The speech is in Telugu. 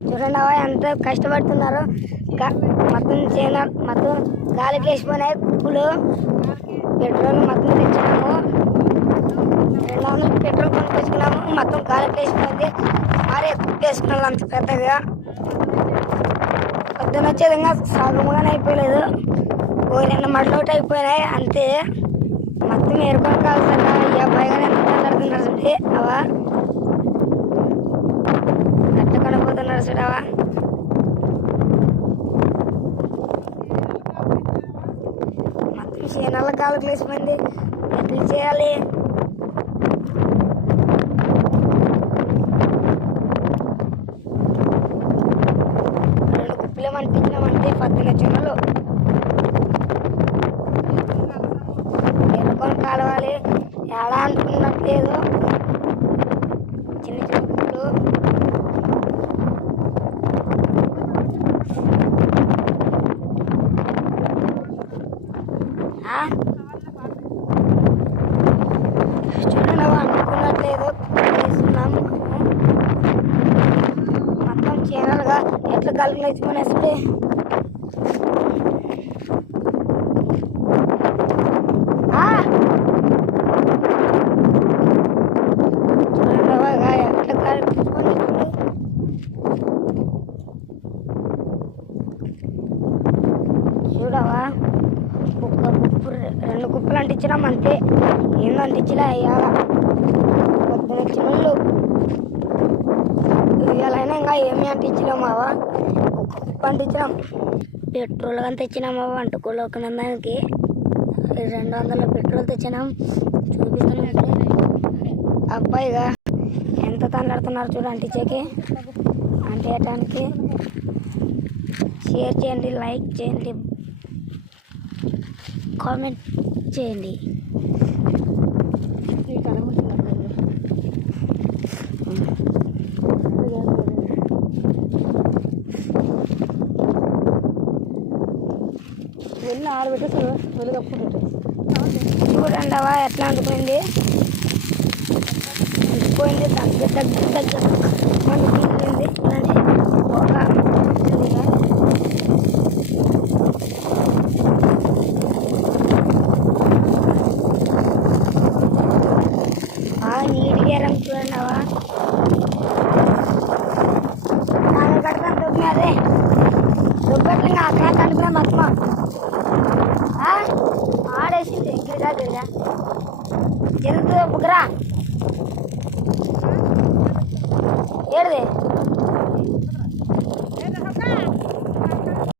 చూడండి అవ ఎంత కష్టపడుతున్నారు. మొత్తం చేన మొత్తం గాలికి లేచిపోయినాయి కుప్పలు. పెట్రోల్ మొత్తం తెచ్చినాము, 200 పెట్రోల్ కొనుక్కొచ్చుకున్నాము. మొత్తం గాలికి లేచిపోయింది. మరే కుప్పేసుకున్నాము అంత పెద్దగా. పొద్దున వచ్చేది ఇంకా సగముగానే అయిపోలేదు. ఓ 2 మడలోటి అయిపోయినాయి అంతే. మొత్తం ఏరుకొని కాల్సన్నా ఈ అబ్బాయిగానే మాట్లాడుతున్నారు చూడే అవా, అట్లా కనపోతున్నారు చూడవా. మొత్తం చేనల్ల కాలు లేచిపోయింది. ఎట్లా చేయాలి? అనిపించినామంటే 10 చిన్నలు ఎరుకొని కాలవాలి. ఎలా అనుకున్నట్లేదు. చిన్న చిన్న కుప్పలు. చూడండి అనుకున్నట్లేదు వేస్తున్నాము. మొత్తం చీనలుగా ఎట్లా కలిగి లేచిపోయినేస్తే చూడవా. 2 కుప్పలు అంటించినాం అంతే. ఏందో అంటించలే అయ్యాల. పొద్దున చిన్నలు ఇవాళైనా ఇంకా ఏమీ అంటించలేమావా. 1 కుప్ప అంటించినాం. పెట్రోల్ కానీ తెచ్చినామావా వంటకోలోకి. 200 పెట్రోల్ తెచ్చినాం. చూపిస్తున్నాం అబ్బాయిగా ఎంత తన్నాడుతున్నారు చూడు అంటించేకి. అంటించడానికి షేర్ చేయండి, లైక్ చేయండి, కామెంట్ చేయండి. చూడండి అవా ఎట్లా అంటుకుంది. అంటుకోయింది దగ్గర మనకి నీట్గా రంగు చూడండి అవా. కడతాను అదే